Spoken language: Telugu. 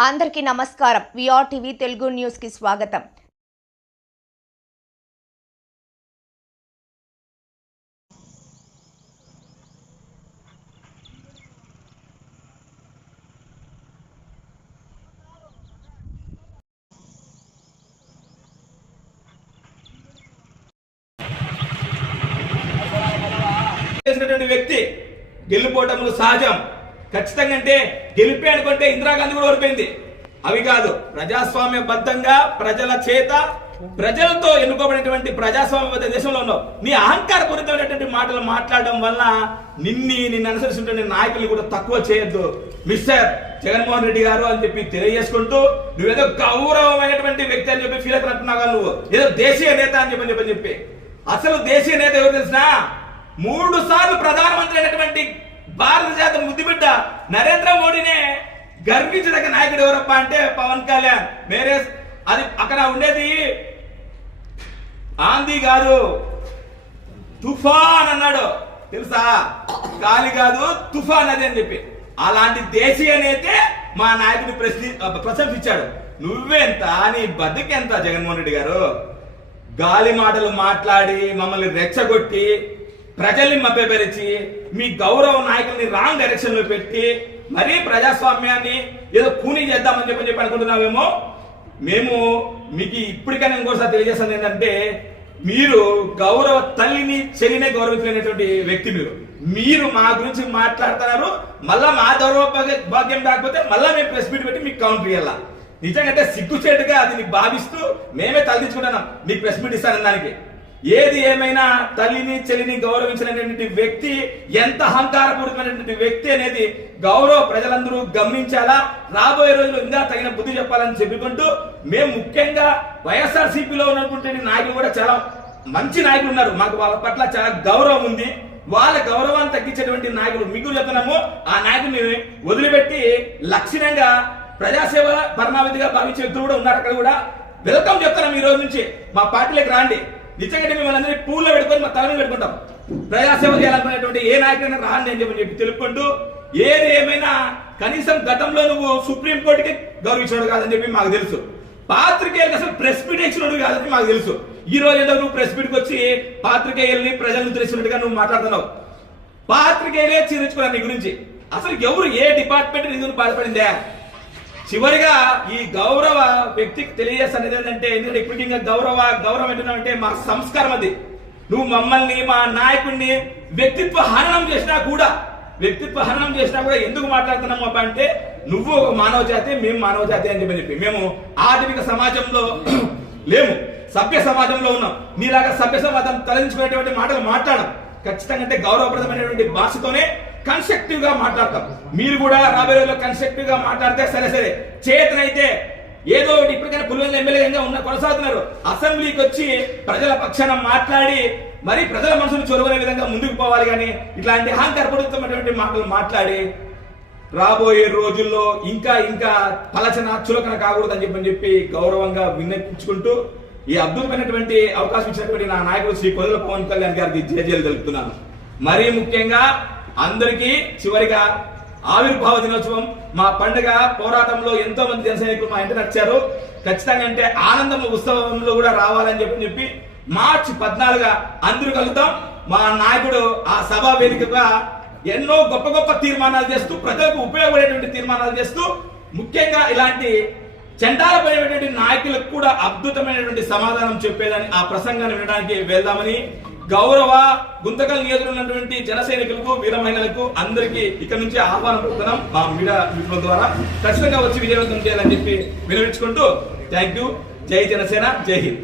అందరికీ నమస్కారం. విఆర్ టీవీ తెలుగు న్యూస్కి స్వాగతం. చేసినటువంటి వ్యక్తి గెలుపోవటములు సహజం. ఖచ్చితంగా అంటే గెలిపే అనుకుంటే ఇందిరాగాంధీ కూడా ఓడిపోయింది. అవి కాదు ప్రజాస్వామ్య బద్ధంగా ప్రజల చేత ప్రజలతో ఎన్నుకోబడినటువంటి ప్రజాస్వామ్యబద్ధ దేశంలో ఉన్నావు. నీ అహంకారపూరితమైనటువంటి మాటలు మాట్లాడడం వల్ల నిన్ని నిన్ను అనుసరిస్తున్న నాయకులు కూడా తక్కువ చేయొద్దు. మిస్టర్ జగన్మోహన్ రెడ్డి గారు అని చెప్పి తెలియజేసుకుంటూ నువ్వేదో గౌరవమైనటువంటి వ్యక్తి అని చెప్పి ఫీల్ అవుతున్నట్టున్నావు నువ్వు. ఏదో దేశీయ నేత అని చెప్పని చెప్పని చెప్పి. అసలు దేశీయ నేత ఎవరు తెలిసినా? మూడు సార్లు ప్రధానమంత్రి అయినటువంటి భారత జాత ముద్దుబిడ్డ నరేంద్ర మోడీనే గర్వించదగ్గ నాయకుడు ఎవరప్ప అంటే పవన్ కళ్యాణ్. మేరే అది అక్కడ ఉండేది ఆంధీ కాదు తుఫాన్ అన్నాడు. తెలుసా? గాలి కాదు తుఫాన్ అది అని చెప్పి. అలాంటి దేశీయ నేతే మా నాయకుడు ప్రశ్ని ప్రశంసించాడు. నువ్వెంత నీ బతుకెంత జగన్మోహన్ రెడ్డి గారు? గాలి మాటలు మాట్లాడి మమ్మల్ని రెచ్చగొట్టి ప్రజల్ని మభ్యపరిచి మీ గౌరవ నాయకుల్ని రాంగ్ డైరెక్షన్లో పెట్టి మరీ ప్రజాస్వామ్యాన్ని ఏదో కూనీ చేద్దామని చెప్పని చెప్పి అనుకుంటున్నామేమో మేము మీకు ఇప్పటికైనా ఇంకోసారి తెలియజేస్తాను ఏంటంటే మీరు గౌరవ తల్లిని చెల్లినే గౌరవించలేనటువంటి వ్యక్తి మీరు. మీరు మా గురించి మాట్లాడుతున్నారు మళ్ళా మా గౌరవ భాగ్యం కాకపోతే మళ్ళా మేము ప్రెస్ మీట్ పెట్టి మీకు కౌంటర్ ఇవ్వాలా నిజంగా అంటే సిగ్గుచేటుగా అది భావిస్తూ మేమే తలదించుకుంటున్నాం మీకు ప్రెస్ మీట్ ఇస్తాను దానికి. ఏది ఏమైనా తల్లిని చెల్లిని గౌరవించినటువంటి వ్యక్తి ఎంత అహంకారపూరితమైనటువంటి వ్యక్తి అనేది గౌరవ ప్రజలందరూ గమనించాలా? రాబోయే రోజులు ఇంకా తగిన బుద్ధి చెప్పాలని చెప్పుకుంటూ మేము ముఖ్యంగా వైఎస్ఆర్సీపీలో ఉన్నటువంటి నాయకులు కూడా చాలా మంచి నాయకులు ఉన్నారు. మాకు వాళ్ళ పట్ల చాలా గౌరవం ఉంది. వాళ్ళ గౌరవాన్ని తగ్గించేటువంటి నాయకులు మిగులు చెప్తున్నాము. ఆ నాయకుని వదిలిపెట్టి లక్షణంగా ప్రజాసేవ పరమావధిగా భావించే వ్యక్తులు కూడా ఉన్నారు అక్కడ కూడా. వెల్కమ్ చెప్తున్నాం ఈ రోజు నుంచి. మా పార్టీలోకి రాండి. నిజంగా మిమ్మల్ని అందరినీ పూల్లో పెట్టుకొని మా తల మీద పెట్టుకుంటాం. ప్రజాసేవ చేయాలనుకునేటువంటి ఏ నాయకుడైనా రాండి అని చెప్పి చెప్పి తెలుపుకుంటూ ఏది ఏమైనా కనీసం గతంలో నువ్వు సుప్రీం కోర్టుకి కాదని చెప్పి మాకు తెలుసు. పాత్రికేయులకు అసలు ప్రెస్ మీట్ ఇచ్చినట్టు కాదని మాకు తెలుసు. ఈ రోజు ఏదో నువ్వు ప్రెస్ మీట్కి వచ్చి పాత్రికేయుల్ని ప్రజలను తెలిసినట్టుగా నువ్వు మాట్లాడుతున్నావు. పాత్రికేయులే చీరించుకున్నాను నీ గురించి. అసలు ఎవరు ఏ డిపార్ట్మెంట్ నిధులు బాధపడిందే చివరిగా ఈ గౌరవ వ్యక్తికి తెలియజేస్తాను ఏంటంటే ఎందుకంటే ఇప్పటికి ఇంకా గౌరవ గౌరవం ఏంటంటే మా సంస్కారం అది. నువ్వు మమ్మల్ని మా నాయకుడిని వ్యక్తిత్వ హననం చేసినా కూడా వ్యక్తిత్వ హననం చేసినా కూడా ఎందుకు మాట్లాడుతున్నాము అబ్బా అంటే నువ్వు ఒక మానవ జాతి మేము మానవ జాతి అని చెప్పి చెప్పి. మేము ఆధునిక సమాజంలో లేము. సభ్య సమాజంలో ఉన్నాం. నీలాగా సభ్య సమాజం తలదించుకునేటువంటి మాటలు మాట్లాడడం ఖచ్చితంగా అంటే గౌరవప్రదమైనటువంటి భాషతోనే కన్స్ట్రక్టివ్గా మాట్లాడతాం. మీరు కూడా రాబోయే రోజుల్లో కన్స్ట్రక్టివ్గా మాట్లాడితే సరే సరే. చేతనైతే ఏదో ఒకటి ఇప్పటికైనా పులివెందుల ఎమ్మెల్యేగా ఉన్న కొనసాగుతున్నారు. అసెంబ్లీకి వచ్చి ప్రజల పక్షాన మాట్లాడి మరి ప్రజల మనసును చొరవనే విధంగా ముందుకు పోవాలి కానీ ఇట్లాంటి అహంకారపూరితమైనటువంటి మాటలు మాట్లాడి రాబోయే రోజుల్లో ఇంకా ఇంకా పలచన చులకన కాకూడదని చెప్పని చెప్పి గౌరవంగా విన్నపించుకుంటూ ఈ అద్భుతమైనటువంటి అవకాశం ఇచ్చినటువంటి నా నాయకుడు శ్రీ కొదల పవన్ కళ్యాణ్ గారికి జయజయలు తెలుపుతున్నాను. మరీ ముఖ్యంగా అందరికీ చివరిగా ఆవిర్భావ దినోత్సవం మా పండుగ పోరాటంలో ఎంతో మంది జనసైనికులు మా ఇంటి నచ్చారు ఖచ్చితంగా అంటే ఆనందం ఉత్సవంలో కూడా రావాలని చెప్పి చెప్పి మార్చి పద్నాలుగా అందరూ కలుగుతాం మా నాయకుడు ఆ సభా వేదికగా ఎన్నో గొప్ప గొప్ప తీర్మానాలు చేస్తూ ప్రజలకు ఉపయోగపడేటువంటి తీర్మానాలు చేస్తూ ముఖ్యంగా ఇలాంటి చండాలపైనటువంటి నాయకులకు కూడా అద్భుతమైనటువంటి సమాధానం చెప్పేదని ఆ ప్రసంగాన్ని వినడానికి వెళ్దామని గౌరవ గుంతకల్ నియోజకవర్గంలో ఉన్నటువంటి జన సైనికులకు వీర మహిళలకు అందరికీ ఇక్కడ నుంచి ఆహ్వానం పెడుతున్నాం మా మీడియా మిత్రుల ద్వారా ఖచ్చితంగా వచ్చి విజయవంతం చేయాలని చెప్పి వినవించుకుంటూ థ్యాంక్ యూ. జై జనసేన జై హింద్.